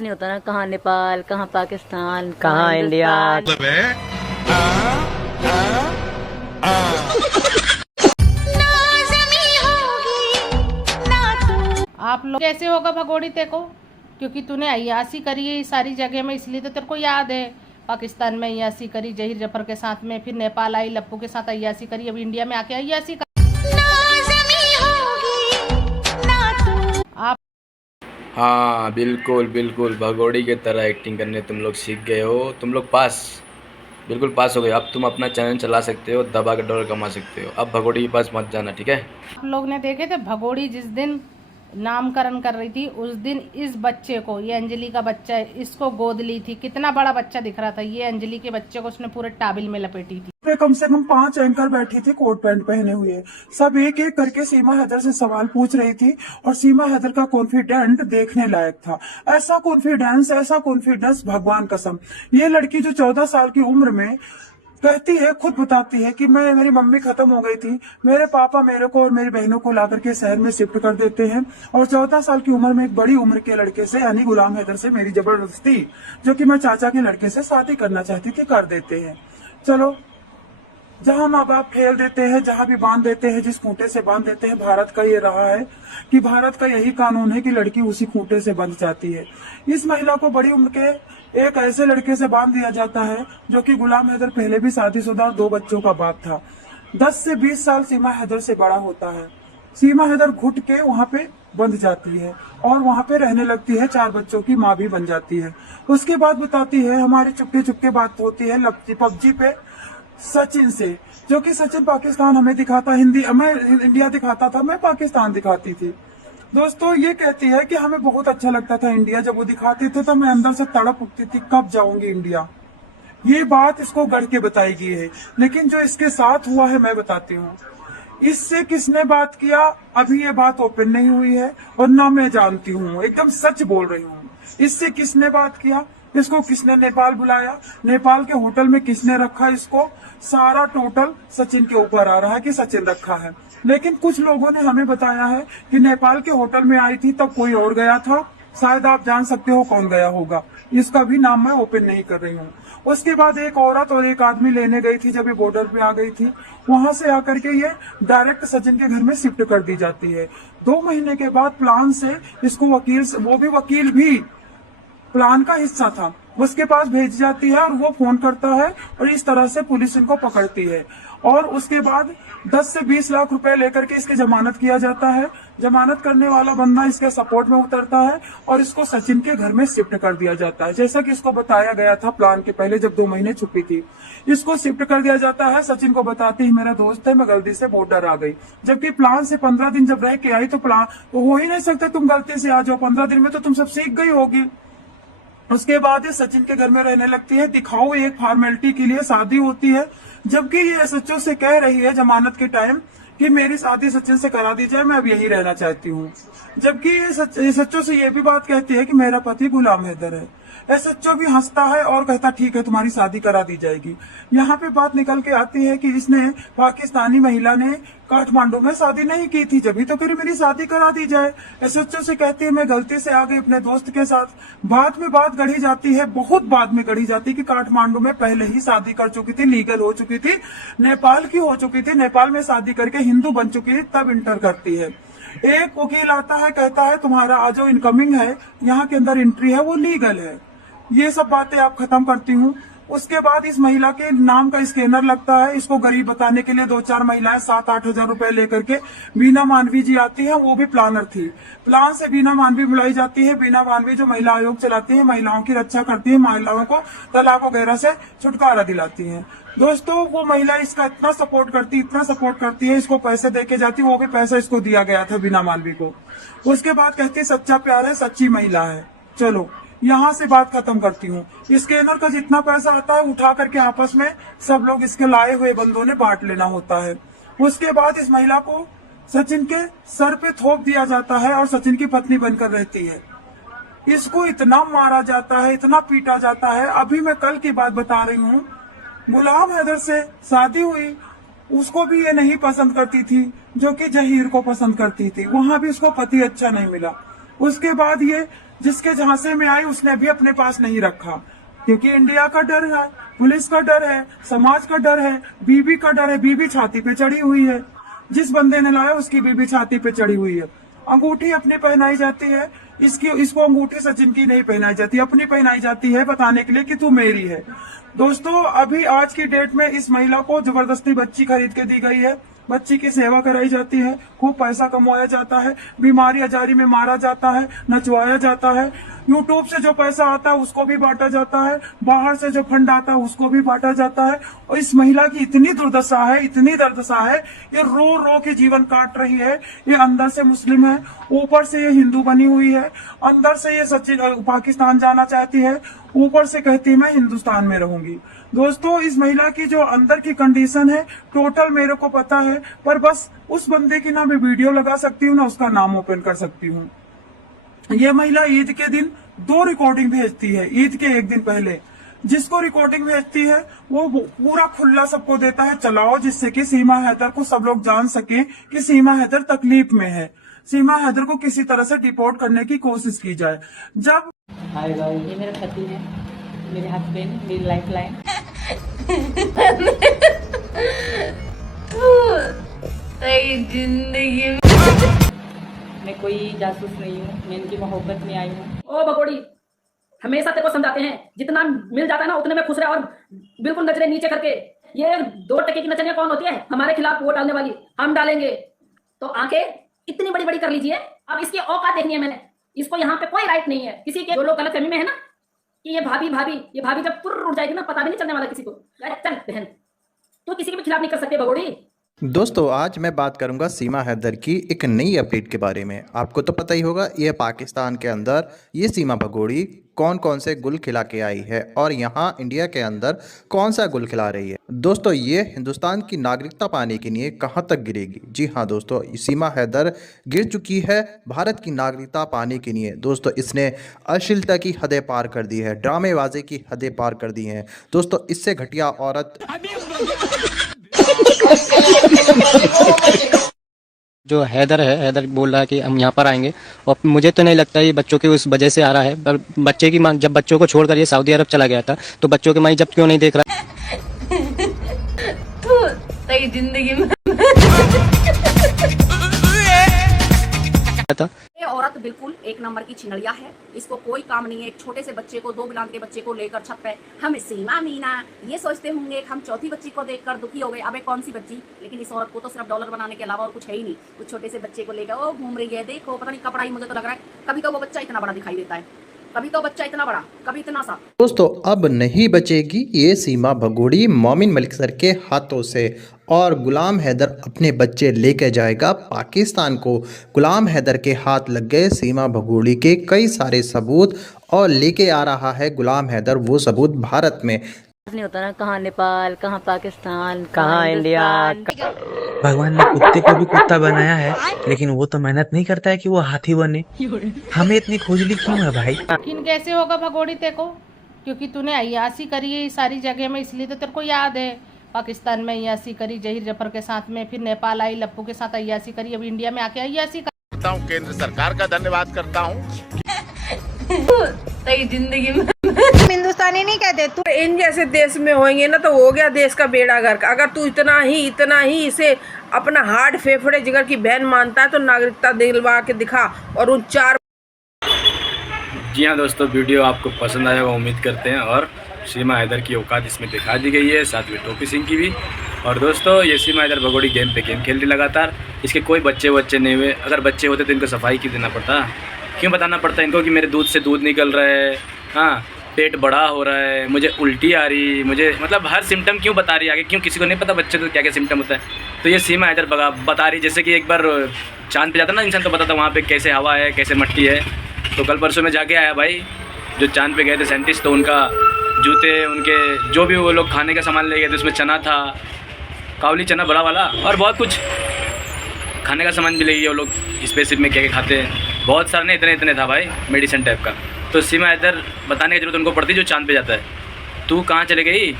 नहीं होता ना, कहाँ नेपाल, कहाँ पाकिस्तान, कहाँ इंडिया। आप लोग कैसे होगा भगोड़ी तेको, क्योंकि तूने अय्यासी करी है सारी जगह में, इसलिए तो तेरे को याद है। पाकिस्तान में अय्यासी करी जहीर जफर के साथ में, फिर नेपाल आई लप्पू के साथ अय्यासी करी, अब इंडिया में आके अय्यासी कर। आप हाँ बिल्कुल बिल्कुल, भगोड़ी की तरह एक्टिंग करने तुम लोग सीख गए हो। तुम लोग पास, बिल्कुल पास हो गए। अब तुम अपना चैनल चला सकते हो, दबा के डॉलर कमा सकते हो। अब भगोड़ी के पास मत जाना, ठीक है। लोग ने देखे थे भगोड़ी जिस दिन नामकरण कर रही थी, उस दिन इस बच्चे को, ये अंजलि का बच्चा है, इसको गोद ली थी। कितना बड़ा बच्चा दिख रहा था, ये अंजलि के बच्चे को उसने पूरे टाबिल में लपेटी थी। कम से कम 5 एंकर बैठी थी कोट पैंट पहने हुए। सब एक एक करके सीमा हैदर से सवाल पूछ रही थी और सीमा हैदर का कॉन्फिडेंट देखने लायक था। ऐसा कॉन्फिडेंस भगवान कसम। ये लड़की जो 14 साल की उम्र में कहती है, खुद बताती है कि मेरी मम्मी खत्म हो गई थी, मेरे पापा मेरे को और मेरी बहनों को ला करके शहर में शिफ्ट कर देते हैं, और 14 साल की उम्र में एक बड़ी उम्र के लड़के से यानी गुलाम हैदर से मेरी जबरदस्ती, जो कि मैं चाचा के लड़के से शादी करना चाहती थी, कर देते हैं। चलो, जहां माँ बाप फेल देते हैं, जहां भी बांध देते हैं, जिस खूंटे से बांध देते हैं, भारत का ये रहा है कि भारत का यही कानून है कि लड़की उसी खूंटे से बंध जाती है। इस महिला को बड़ी उम्र के एक ऐसे लड़के से बांध दिया जाता है जो कि गुलाम हैदर पहले भी शादीशुदा 2 बच्चों का बाप था। 10 से 20 साल सीमा हैदर से बड़ा होता है। सीमा हैदर घुट के वहां पे बंध जाती है और वहां पे रहने लगती है, 4 बच्चों की माँ भी बन जाती है। उसके बाद बताती है, हमारी चुपके चुपके बात होती है पबजी पे सचिन से, जो कि सचिन पाकिस्तान हमें दिखाता, मैं इंडिया दिखाता था, मैं पाकिस्तान दिखाती थी। दोस्तों, ये कहती है कि हमें बहुत अच्छा लगता था इंडिया, जब वो दिखाते थे तो मैं अंदर से तड़प उठती थी, कब जाऊंगी इंडिया। ये बात इसको गढ़ के बताई गई है, लेकिन जो इसके साथ हुआ है मैं बताती हूँ। इससे किसने बात किया, अभी ये बात ओपन नहीं हुई है और ना मैं जानती हूँ, एकदम सच बोल रही हूँ। इससे किसने बात किया, इसको किसने नेपाल बुलाया, नेपाल के होटल में किसने रखा, इसको सारा टोटल सचिन के ऊपर आ रहा है कि सचिन रखा है। लेकिन कुछ लोगों ने हमें बताया है कि नेपाल के होटल में आई थी तब कोई और गया था, शायद आप जान सकते हो कौन गया होगा, इसका भी नाम मैं ओपन नहीं कर रही हूँ। उसके बाद एक औरत और एक आदमी लेने गई थी, जब ये बॉर्डर पे आ गई थी, वहां से आकर के ये डायरेक्ट सचिन के घर में शिफ्ट कर दी जाती है। 2 महीने के बाद प्लान से इसको वकील भी प्लान का हिस्सा था, उसके पास भेज जाती है और वो फोन करता है और इस तरह से पुलिस इनको पकड़ती है। और उसके बाद 10 से 20 लाख रुपए लेकर के इसकी जमानत किया जाता है। जमानत करने वाला बंदा इसके सपोर्ट में उतरता है और इसको सचिन के घर में शिफ्ट कर दिया जाता है, जैसा कि इसको बताया गया था प्लान के पहले, जब 2 महीने छुपी थी। इसको शिफ्ट कर दिया जाता है। सचिन को बताती है, मेरा दोस्त है, मैं गलती से बॉर्डर आ गई, जबकि प्लान से 15 दिन जब रह के आई तो प्लान तो हो ही नहीं सकता तुम गलती से आ जाओ, 15 दिन में तो तुम सब सीख गई होगी। उसके बाद ये सचिन के घर में रहने लगती है। दिखाओ, एक फॉर्मेलिटी के लिए शादी होती है, जबकि ये एसएचओ से कह रही है जमानत के टाइम कि मेरी शादी सचिन से करा दी जाए, मैं अब यही रहना चाहती हूँ। जबकि ये एसएचओ से ये भी बात कहती है कि मेरा पति गुलाम हैदर है। एसएचओ भी हंसता है और कहता ठीक है, तुम्हारी शादी करा दी जाएगी। यहाँ पे बात निकल के आती है कि इसने, पाकिस्तानी महिला ने काठमांडू में शादी नहीं की थी, जब भी तो फिर मेरी शादी करा दी जाए। एसएचओ से कहती है मैं गलती से आ गई अपने दोस्त के साथ। बाद में बात गढ़ी जाती है, बहुत बाद में गढ़ी जाती है कि काठमांडू में पहले ही शादी कर चुकी थी, लीगल हो चुकी थी, नेपाल की हो चुकी थी, नेपाल में शादी करके हिंदू बन चुकी थी, तब इंटर करती है। एक वकील आता है, कहता है तुम्हारा जो इनकमिंग है, यहाँ के अंदर एंट्री है, वो लीगल है। ये सब बातें आप खत्म करती हूँ। उसके बाद इस महिला के नाम का स्कैनर लगता है, इसको गरीब बताने के लिए 2-4 महिलाएं 7-8 हजार रुपए लेकर के, बीना मानवी जी आती है, वो भी प्लानर थी। प्लान से बीना मानवी बुलाई जाती है। बीना मानवी जो महिला आयोग चलाती है, महिलाओं की रक्षा करती है, महिलाओं को तलाक वगैरह से छुटकारा दिलाती है। दोस्तों, वो महिला इसका इतना सपोर्ट करती है, इसको पैसे दे के जाती है, वो भी पैसा इसको दिया गया था बीना मानवी को। उसके बाद कहती है सच्चा प्यार है, सच्ची महिला है। चलो, यहाँ से बात खत्म करती हूँ। स्कैनर का जितना पैसा आता है उठा करके आपस में सब लोग इसके लाए हुए बंदों ने बांट लेना होता है। उसके बाद इस महिला को सचिन के सर पे थोप दिया जाता है और सचिन की पत्नी बनकर रहती है। इसको इतना मारा जाता है, इतना पीटा जाता है। अभी मैं कल की बात बता रही हूँ, गुलाम हैदर से शादी हुई, उसको भी ये नहीं पसंद करती थी जो कि जहीर को पसंद करती थी, वहां भी उसको पति अच्छा नहीं मिला। उसके बाद ये जिसके झांसे में आई उसने भी अपने पास नहीं रखा, क्योंकि इंडिया का डर है, पुलिस का डर है, समाज का डर है, बीबी का डर है। बीबी छाती पे चढ़ी हुई है, जिस बंदे ने लाया उसकी बीबी छाती पे चढ़ी हुई है। अंगूठी अपनी पहनाई जाती है, इसको अंगूठी सचिन की नहीं पहनाई जाती, अपनी पहनाई जाती है बताने के लिए कि तू मेरी है। दोस्तों, अभी आज की डेट में इस महिला को जबरदस्ती बच्ची खरीद के दी गई है, बच्ची की सेवा कराई जाती है, खूब पैसा कमाया जाता है, बीमारी अजारी में मारा जाता है, नचवाया जाता है। यूट्यूब से जो पैसा आता है उसको भी बांटा जाता है, बाहर से जो फंड आता है उसको भी बांटा जाता है। और इस महिला की इतनी दुर्दशा है, इतनी दुर्दशा है, ये रो रो के जीवन काट रही है। ये अंदर से मुस्लिम है, ऊपर से ये हिंदू बनी हुई है, अंदर से ये सच्ची पाकिस्तान जाना चाहती है, ऊपर से कहती है मैं हिंदुस्तान में रहूंगी। दोस्तों, इस महिला की जो अंदर की कंडीशन है टोटल मेरे को पता है, पर बस उस बंदे की ना मैं वीडियो लगा सकती हूँ ना उसका नाम ओपन कर सकती हूँ। ये महिला ईद के दिन 2 रिकॉर्डिंग भेजती है, ईद के एक दिन पहले। जिसको रिकॉर्डिंग भेजती है वो पूरा खुला सबको देता है, चलाओ, जिससे कि सीमा हैदर को सब लोग जान सके कि सीमा हैदर तकलीफ में है, सीमा हैदर को किसी तरह से डिपोर्ट करने की कोशिश की जाए। जब ये मेरा पति है, मेरे हस्बैंड, मेरी लाइफ लाइन। जिंदगी मैं कोई जासूस नहीं हूँ, मैं इनकी मोहब्बत में आई हूँ। ओ भगोड़ी, हमेशा तेरे को समझाते हैं जितना मिल जाता है ना उतने में खुश रहे और बिल्कुल नजरें नीचे करके। ये 2 टके की नचनिया कौन होती है हमारे खिलाफ वोट डालने वाली? हम डालेंगे तो आंखें इतनी बड़ी बड़ी कर लीजिए। अब इसकी औकात देखनी है मैंने, इसको यहाँ पे कोई राइट नहीं है। किसी के जो लोग गलतफहमी में है ना कि ये भाभी जब तुर उड़ जाएगी ना पता भी नहीं चलने वाला किसी को। चल बहन, तो किसी के भी खिलाफ नहीं कर सकते भगोड़ी। दोस्तों, आज मैं बात करूंगा सीमा हैदर की एक नई अपडेट के बारे में। आपको तो पता ही होगा ये पाकिस्तान के अंदर ये सीमा भगोड़ी कौन कौन से गुल खिला के आई है और यहाँ इंडिया के अंदर कौन सा गुल खिला रही है। दोस्तों, ये हिंदुस्तान की नागरिकता पाने के लिए कहाँ तक गिरेगी? जी हाँ दोस्तों, सीमा हैदर गिर चुकी है भारत की नागरिकता पाने के लिए। दोस्तों, इसने अश्लीलता की हदें पार कर दी है, ड्रामेबाजी की हदें पार कर दी हैं। दोस्तों, इससे घटिया औरत जो हैदर बोल रहा है कि हम यहाँ पर आएंगे, और मुझे तो नहीं लगता ये बच्चों की उस वजह से आ रहा है। पर बच्चे की माँ जब बच्चों को छोड़कर ये सऊदी अरब चला गया था तो बच्चों की माँ जब क्यों नहीं देख रहा जिंदगी में था। ये औरत बिल्कुल एक नंबर की छिनड़िया है, इसको कोई काम नहीं है। एक छोटे से बच्चे को 2 बिलान के बच्चे को लेकर छत पे हम सीमा मीना ये सोचते होंगे हम चौथी बच्ची को देखकर दुखी हो गए। अबे कौन सी बच्ची? लेकिन इस औरत को तो सिर्फ डॉलर बनाने के अलावा और कुछ है ही नहीं। उस छोटे से बच्चे को लेकर वो घूम रही है, देखो पता नहीं कपड़ा ही, मुझे तो लग रहा है कभी तो वो बच्चा इतना बड़ा दिखाई देता है, कभी तो बच्चा इतना बड़ा, कभी इतना सा। दोस्तों, अब नहीं बचेगी ये सीमा भगोड़ी मोमिन मलिक सर के हाथों से, और गुलाम हैदर अपने बच्चे लेके जाएगा पाकिस्तान को। गुलाम हैदर के हाथ लग गए सीमा भगोड़ी के कई सारे सबूत, और लेके आ रहा है गुलाम हैदर वो सबूत भारत में। नहीं होता ना, कहाँ नेपाल, कहाँ पाकिस्तान, कहाँ इंडिया। हिंदुस्तान। भगवान ने कुत्ते को भी कुत्ता बनाया है, लेकिन वो तो मेहनत नहीं करता है कि वो हाथी बने। हमें इतनी खोजली क्यों है भाई? लेकिन कैसे होगा भगोड़ी तेको, क्योंकि तूने अय्यासी करी है सारी जगह में, इसलिए तो तेरे को याद है। पाकिस्तान में अय्यासी करी जहीर जफर के साथ में, फिर नेपाल आई लप्पू के साथ अय्यासी करी, अब इंडिया में आके अय्यासी करता हूँ। केंद्र सरकार का धन्यवाद करता हूँ। जिंदगी में हिंदुस्तानी नहीं कहते। तू इन जैसे देश में होंगे ना तो हो गया देश का बेड़ा गर्क। अगर तू इतना ही इसे अपना हार्ट फेफड़े जिगर की बहन मानता है तो नागरिकता दिलवा के दिखा। और उन 4 जी हाँ दोस्तों, वीडियो आपको पसंद आया होगा उम्मीद करते हैं, और सीमा हैदर की औकात इसमें दिखा दी गई है, साथ में टोपी सिंह की भी। और दोस्तों, ये सीमा हैदर भगोड़ी गेम पे गेम खेल रही लगातार। इसके कोई बच्चे नहीं हुए, अगर बच्चे होते तो इनको सफाई क्यों देना पड़ता, क्यों बताना पड़ता इनको कि मेरे दूध से दूध निकल रहा है, हाँ पेट बड़ा हो रहा है, मुझे उल्टी आ रही, मुझे मतलब हर सिम्टम क्यों बता रही है आगे? क्यों? किसी को नहीं पता बच्चे को क्या क्या सिम्टम होता है। तो ये सीमा हैदर बता रही, जैसे कि एक बार चांद पे जाता ना इंसान तो पता था वहाँ पे कैसे हवा है, कैसे मिट्टी है। तो कल परसों में जाके आया भाई, जो चांद पे गए थे साइंटिस्ट, तो उनका जूते, उनके जो भी वो लोग खाने का सामान ले गए थे उसमें चना था, कावली चना बड़ा वाला, और बहुत कुछ खाने का सामान भी ले गए वो लोग, स्पेसिफिक में क्या क्या खाते हैं, बहुत सारा नहीं, इतने था भाई, मेडिसिन टाइप का। तो सीमा हैदर बताने की जरूरत उनको पड़ती जो चांद पे जाता है। तू कहाँ चले गई?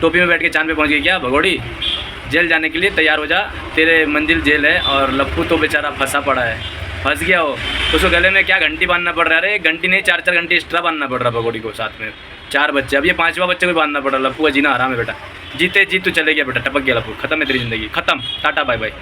टोपी में बैठ के चांद पे पहुँच गई क्या भगोड़ी? जेल जाने के लिए तैयार हो जा, तेरे मंजिल जेल है। और लप्पू तो बेचारा फंसा पड़ा है। फंस गया हो। उसको गले में क्या घंटी बांधना पड़ रहा है, अरे घंटी नहीं 4-4 घंटी एक्स्ट्रा बांधना पड़ रहा भगोड़ी को, साथ में 4 बच्चे, अब ये 5वां बच्चे को बांधना पड़ रहा। लप्पू का जीना हराम है बेटा, जीते जीत तो चले गया बेटा, टपक गया लप्पू, खत्म है तेरी ज़िंदगी, खत्म, टाटा बाय बाय।